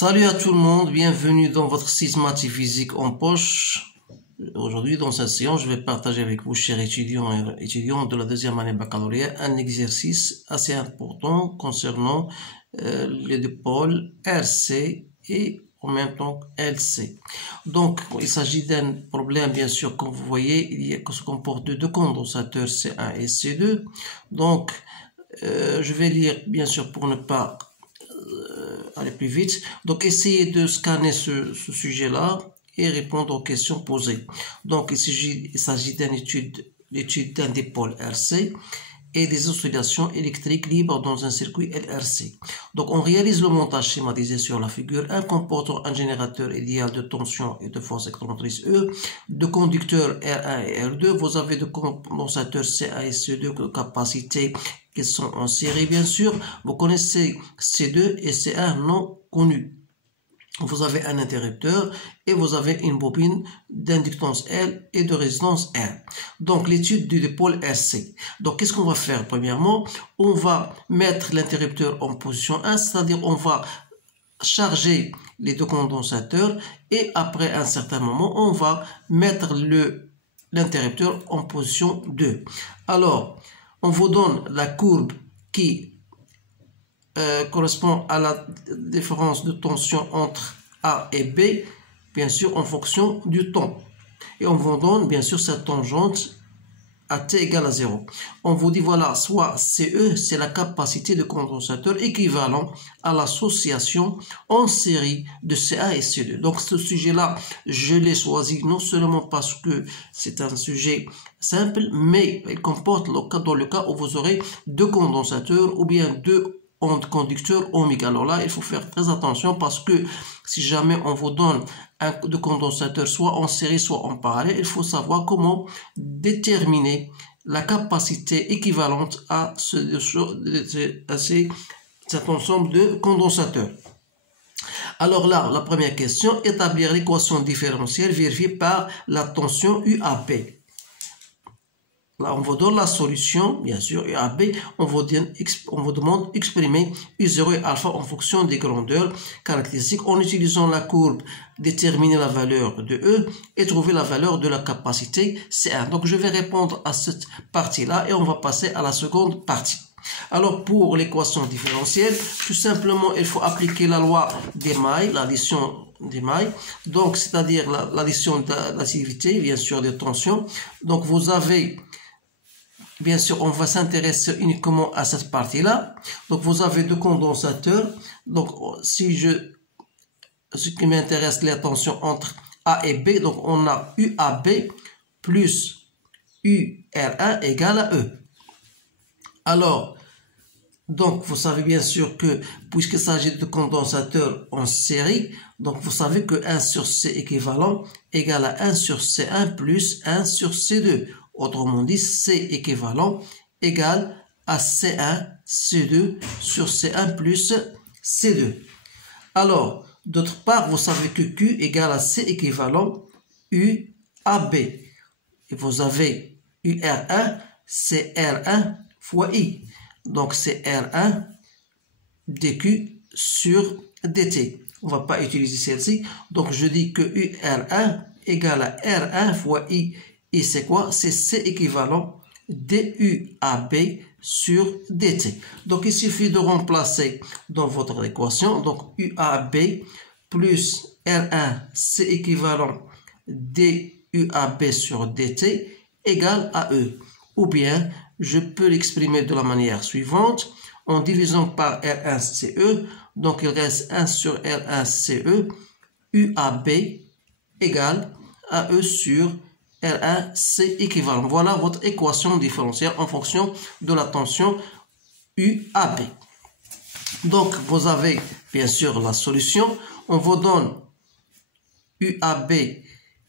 Salut à tout le monde, bienvenue dans votre systématique physique en poche. Aujourd'hui, dans cette séance, je vais partager avec vous, chers étudiants et étudiantes de la deuxième année baccalauréat, un exercice assez important concernant les deux pôles RC et en même temps LC. Donc, il s'agit d'un problème, bien sûr, comme vous voyez, il se comporte de deux condensateurs C1 et C2. Donc, je vais lire, bien sûr, pour ne pas aller plus vite. Donc, essayez de scanner ce sujet-là et répondre aux questions posées. Donc, il s'agit d'une étude d'un dipôle RC et des oscillations électriques libres dans un circuit LRC. Donc, on réalise le montage schématisé sur la figure 1 comportant un générateur idéal de tension et de force extramotrice E, de conducteurs R1 et R2. Vous avez de condensateurs C1 et C2 de capacité qui sont en série, bien sûr. Vous connaissez C2 et C1 non connus. Vous avez un interrupteur et vous avez une bobine d'inductance L et de résistance R. Donc, l'étude du dipôle RC. Donc, qu'est-ce qu'on va faire? Premièrement, on va mettre l'interrupteur en position 1, c'est-à-dire on va charger les deux condensateurs et après un certain moment, on va mettre l'interrupteur en position 2. Alors, on vous donne la courbe qui correspond à la différence de tension entre A et B, bien sûr en fonction du temps. Et on vous donne bien sûr cette tangente à t égale à 0. On vous dit voilà, soit CE, c'est la capacité de condensateur équivalent à l'association en série de C1 et C2. Donc ce sujet-là, je l'ai choisi non seulement parce que c'est un sujet simple, mais il comporte dans le cas où vous aurez deux condensateurs ou bien deux ondes conducteurs ohmiques. Alors là, il faut faire très attention parce que si jamais on vous donne deux condensateurs soit en série soit en parallèle, il faut savoir comment déterminer la capacité équivalente à cet ensemble de condensateurs. Alors là, la première question, établir l'équation différentielle vérifiée par la tension UAP. Là, on vous donne la solution, bien sûr, UAB, on vous demande d'exprimer U0 et alpha en fonction des grandeurs caractéristiques en utilisant la courbe, déterminer la valeur de E et trouver la valeur de la capacité C1. Donc, je vais répondre à cette partie-là et on va passer à la seconde partie. Alors, pour l'équation différentielle, tout simplement, il faut appliquer la loi des mailles, l'addition des mailles, donc c'est-à-dire l'addition d'activité, bien sûr, de tension. Donc, vous avez... Bien sûr, on va s'intéresser uniquement à cette partie-là. Donc, vous avez deux condensateurs. Donc, ce qui m'intéresse, la tension entre A et B. Donc, on a UAB plus UR1 égale à E. Alors, donc, vous savez bien sûr que, puisqu'il s'agit de condensateurs en série, donc vous savez que 1 sur C équivalent égale à 1 sur C1 plus 1 sur C2. Autrement dit, C équivalent égale à C1, C2 sur C1 plus C2. Alors, d'autre part, vous savez que Q égale à C équivalent UAB. Et vous avez UR1, c'est R1 fois I. Donc, c'est R1 dQ sur dt. On ne va pas utiliser celle-ci. Donc, je dis que UR1 égale à R1 fois I. Et c'est quoi? C'est C équivalent DUAB sur dt. Donc, il suffit de remplacer dans votre équation. Donc, UAB plus R1, C équivalent DUAB sur dt égale à E. Ou bien, je peux l'exprimer de la manière suivante. En divisant par R1 CE, donc il reste 1 sur R1 CE, UAB égale à E sur R1 C équivalent. Voilà votre équation différentielle en fonction de la tension UAB. Donc, vous avez bien sûr la solution. On vous donne UAB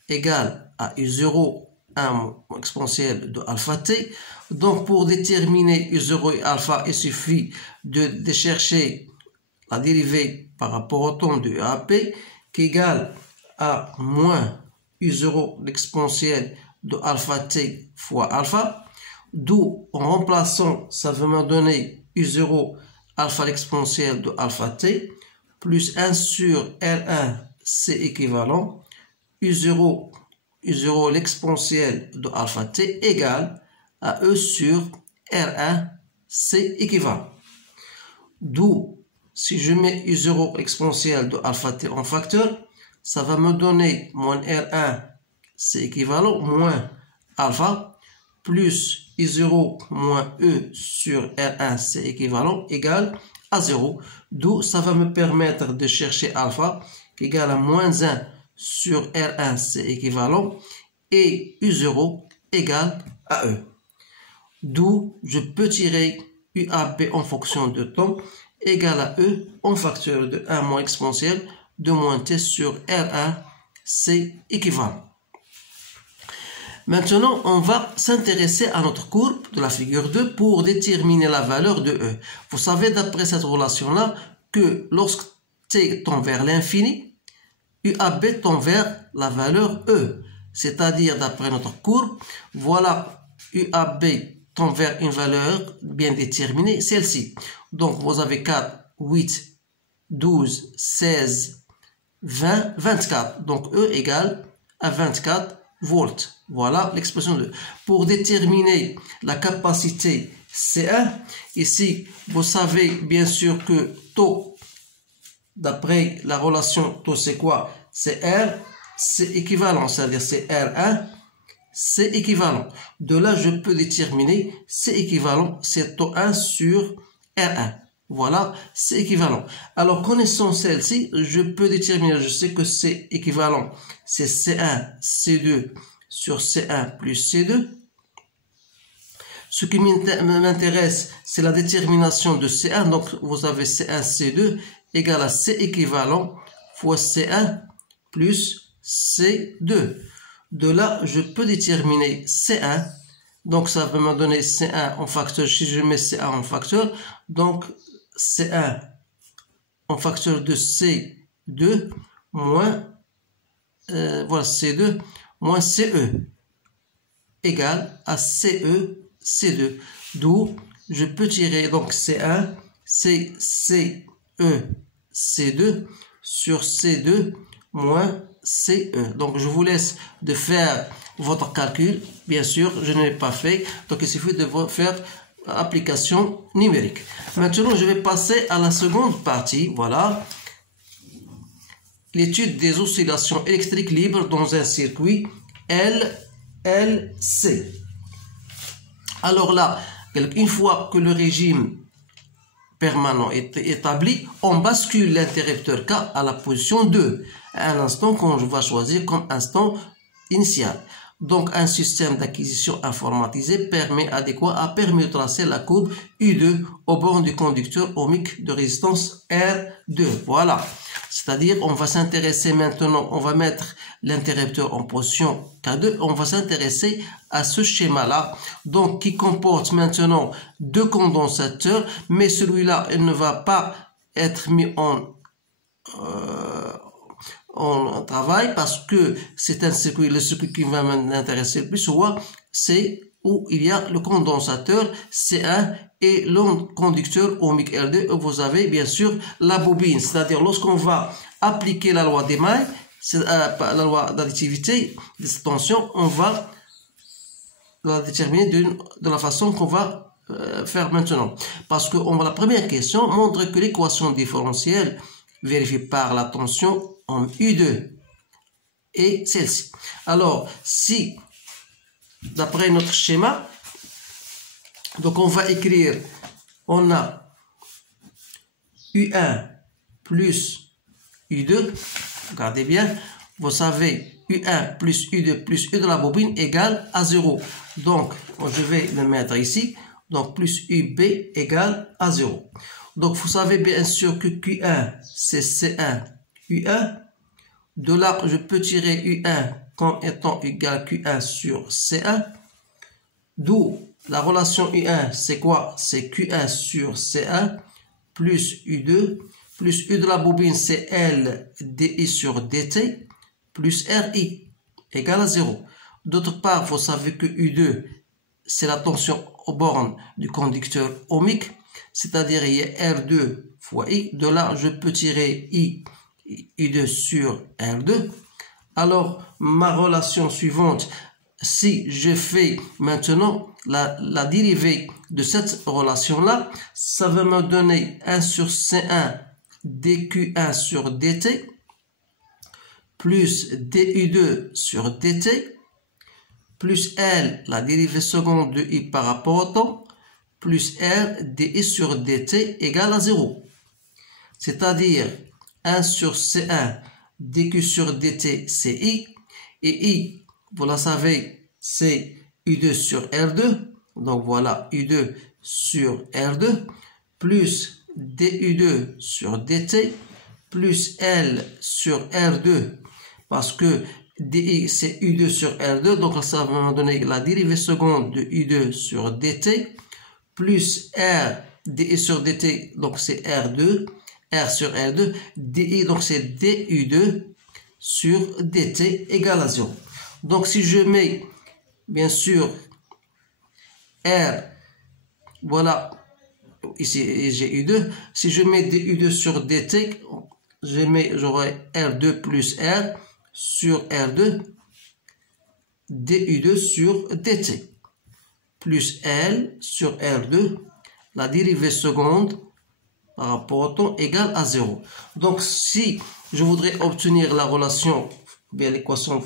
égale à U0 1 exponentielle de alpha t. Donc, pour déterminer U0 et alpha, il suffit de chercher la dérivée par rapport au temps de UAB qui est égale à moins U0 l'exponentielle de alpha t fois alpha, d'où en remplaçant, ça va me donner U0 alpha l'exponentielle de alpha t plus 1 sur R1, c'est équivalent. U0, l'exponentielle de alpha t égale à E sur R1, c'est équivalent. D'où, si je mets U0 exponentielle de alpha t en facteur, ça va me donner moins R1, c'est équivalent, moins alpha, plus I0 moins E sur R1, c'est équivalent, égal à 0. D'où ça va me permettre de chercher alpha, qui égale à moins 1 sur R1, c'est équivalent, et U0 égale à E. D'où je peux tirer UAB en fonction de temps, égal à E en facteur de 1 moins exponentielle de moins t sur R1, c'est équivalent. Maintenant, on va s'intéresser à notre courbe de la figure 2 pour déterminer la valeur de E. Vous savez, d'après cette relation-là, que lorsque t tend vers l'infini, UAB tend vers la valeur E. C'est-à-dire, d'après notre courbe, voilà, UAB tend vers une valeur bien déterminée, celle-ci. Donc, vous avez 4, 8, 12, 16, 20, 24. Donc, E égale à 24 volts. Voilà l'expression de. Pour déterminer la capacité C1, ici, vous savez bien sûr que taux, d'après la relation taux, c'est quoi? C'est R, c'est équivalent, c'est-à-dire c'est R1, c'est équivalent. De là, je peux déterminer c'est équivalent, c'est taux 1 sur R1. Voilà, c'est équivalent. Alors, connaissant celle-ci, je peux déterminer, je sais que c'est équivalent, c'est C1, C2 sur C1 plus C2. Ce qui m'intéresse, c'est la détermination de C1. Donc, vous avez C1, C2 égale à C équivalent fois C1 plus C2. De là, je peux déterminer C1. Donc, ça va me donner C1 en facteur. Si je mets C1 en facteur, donc C1 en facteur de C2 moins voilà, C2 moins CE égale à CE, C2. D'où je peux tirer donc C1, c'est CE, C2 sur C2 moins CE. Donc je vous laisse de faire votre calcul. Bien sûr, je ne l'ai pas fait. Donc il suffit de faire application numérique. Maintenant, je vais passer à la seconde partie. Voilà. L'étude des oscillations électriques libres dans un circuit LLC. Alors là, une fois que le régime permanent est établi, on bascule l'interrupteur K à la position 2, à un instant qu'on va choisir comme instant initial. Donc, un système d'acquisition informatisé adéquat a permis de tracer la courbe U2 au bord du conducteur ohmique de résistance R2. Voilà. C'est-à-dire, on va s'intéresser maintenant, on va mettre l'interrupteur en position K2, on va s'intéresser à ce schéma-là, donc qui comporte maintenant deux condensateurs, mais celui-là, il ne va pas être mis en travail parce que c'est un circuit, le circuit qui va m'intéresser le plus, c'est où il y a le condensateur C1 et le conducteur ohmique R2, vous avez bien sûr la bobine, c'est-à-dire lorsqu'on va appliquer la loi des mailles, la loi d'additivité, des tensions, on va la déterminer de la façon qu'on va faire maintenant. Parce que la première question montre que l'équation différentielle vérifiée par la tension en U2 et celle-ci. Alors, si d'après notre schéma, donc on va écrire, on a U1 plus U2, regardez bien, vous savez U1 plus U2 plus U de la bobine égale à 0. Donc, je vais le mettre ici, donc plus UB égale à 0. Donc, vous savez bien sûr que Q1, c'est C1 U1. De là, je peux tirer U1 comme étant égal à Q1 sur C1. D'où la relation U1, c'est quoi? C'est Q1 sur C1 plus U2 plus U de la bobine, c'est L DI sur DT plus RI égale à 0. D'autre part, vous savez que U2, c'est la tension aux bornes du conducteur ohmique, c'est-à-dire il y a R2 fois I. De là, je peux tirer I2 sur R2. Alors, ma relation suivante, si je fais maintenant la dérivée de cette relation-là, ça va me donner 1 sur C1 dQ1 sur dt plus du2 sur dt plus L, la dérivée seconde de I par rapport au temps, plus R dI sur dt égale à 0. C'est-à-dire 1 sur C1 dQ sur dt, c'est I. Et I, vous la savez, c'est U2 sur R2. Donc voilà, U2 sur R2, plus DU2 sur dt, plus L sur R2, parce que DI c'est U2 sur R2, donc ça va me donner la dérivée seconde de U2 sur dt, plus R DI sur dt, donc c'est R2, R sur R2, DI, donc c'est DU2 sur dt égale à 0. Donc si je mets, bien sûr, R, voilà, ici j'ai U2, si je mets DU2 sur dt, j'aurai R2 plus R sur R2, DU2 sur dt, plus L sur R2, la dérivée seconde par rapport au temps égale à 0. Donc si je voudrais obtenir la relation, bien l'équation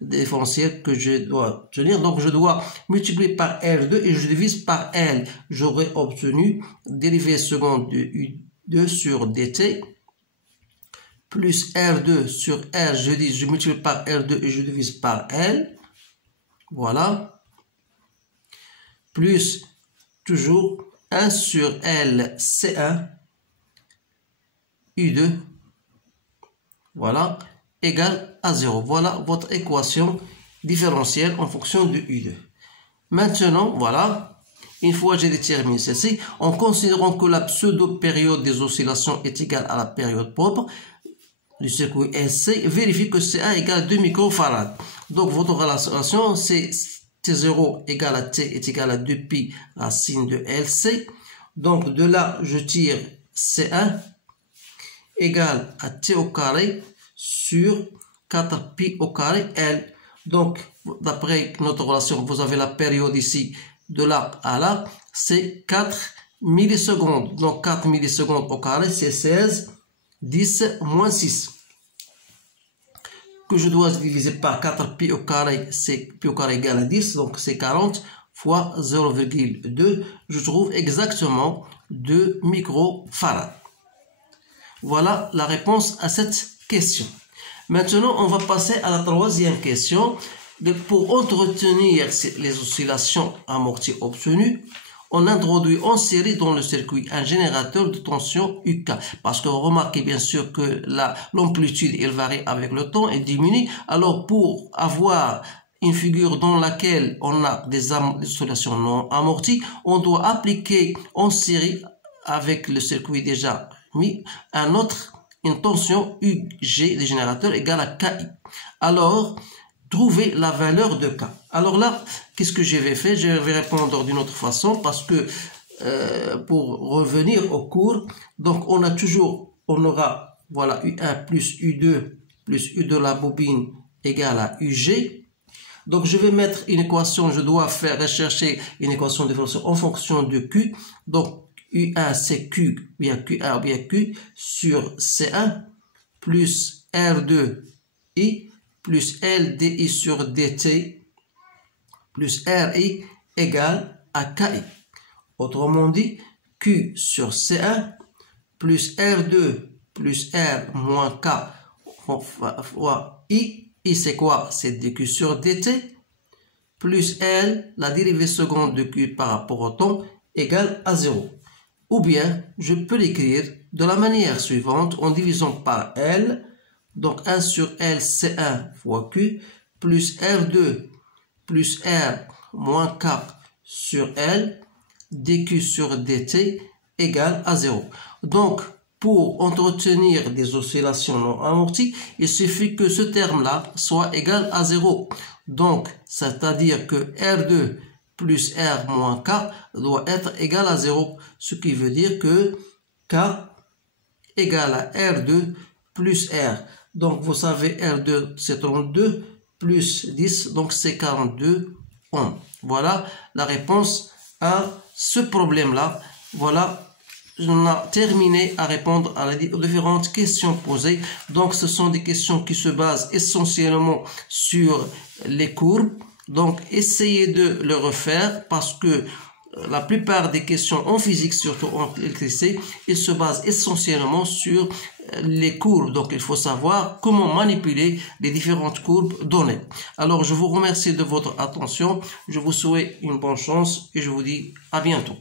différentielle que je dois obtenir, donc je dois multiplier par R2 et je divise par L. J'aurais obtenu dérivée seconde de U2 sur dt, plus R2 sur R, je multiplie par R2 et je divise par L. Voilà. Plus, toujours, 1 sur L, C1, U2, voilà, égale à 0. Voilà votre équation différentielle en fonction de U2. Maintenant, voilà, une fois j'ai déterminé ceci, en considérant que la pseudo-période des oscillations est égale à la période propre du circuit LC, vérifie que C1 égale à 2 microfarads. Donc votre relation, c'est T0 égale à T est égal à 2pi racine de LC. Donc de là, je tire C1 égale à T au carré sur 4pi au carré L. Donc d'après notre relation, vous avez la période ici de là à là, c'est 4 millisecondes. Donc 4 millisecondes au carré, c'est 16, 10 moins 6. Que je dois diviser par 4pi au carré, c'est pi au carré égale à 10, donc c'est 40 fois 0,2. Je trouve exactement 2 microfarads. Voilà la réponse à cette question. Maintenant, on va passer à la troisième question. Pour entretenir les oscillations amorties obtenues, on introduit en série dans le circuit un générateur de tension UK. Parce que vous remarquez bien sûr que l'amplitude elle varie avec le temps et diminue. Alors pour avoir une figure dans laquelle on a des oscillations non amorties, on doit appliquer en série avec le circuit déjà mis une tension UG des générateurs égale à KI. Alors, trouver la valeur de K. Alors là, qu'est-ce que je vais faire? Je vais répondre d'une autre façon parce que pour revenir au cours, donc on aura voilà U1 plus U2 plus U de la bobine égale à UG. Donc je vais mettre une équation, je dois rechercher une équation de différentielle en fonction de Q. Donc U1 c'est Q, bien Q1 bien Q sur C1 plus R2 I plus LDI sur dt plus RI égale à KI. Autrement dit, Q sur C1 plus R2 plus R moins K fois I. I c'est quoi? C'est dQ sur dt plus L, la dérivée seconde de Q par rapport au temps, égale à 0. Ou bien, je peux l'écrire de la manière suivante en divisant par L. Donc 1 sur L, C1 fois Q, plus R2, plus R, moins K sur L, dQ sur dt, égale à 0. Donc, pour entretenir des oscillations non amorties, il suffit que ce terme-là soit égal à 0. Donc, c'est-à-dire que R2 plus R moins K doit être égal à 0, ce qui veut dire que K égale à R2 plus R. Donc, vous savez, R2, c'est 32 plus 10, donc c'est 42 ohms. Voilà la réponse à ce problème-là. Voilà, on a terminé à répondre à les différentes questions posées. Donc, ce sont des questions qui se basent essentiellement sur les courbes. Donc, essayez de le refaire parce que la plupart des questions en physique, surtout en électricité, ils se basent essentiellement sur les courbes. Donc, il faut savoir comment manipuler les différentes courbes données. Alors, je vous remercie de votre attention. Je vous souhaite une bonne chance et je vous dis à bientôt.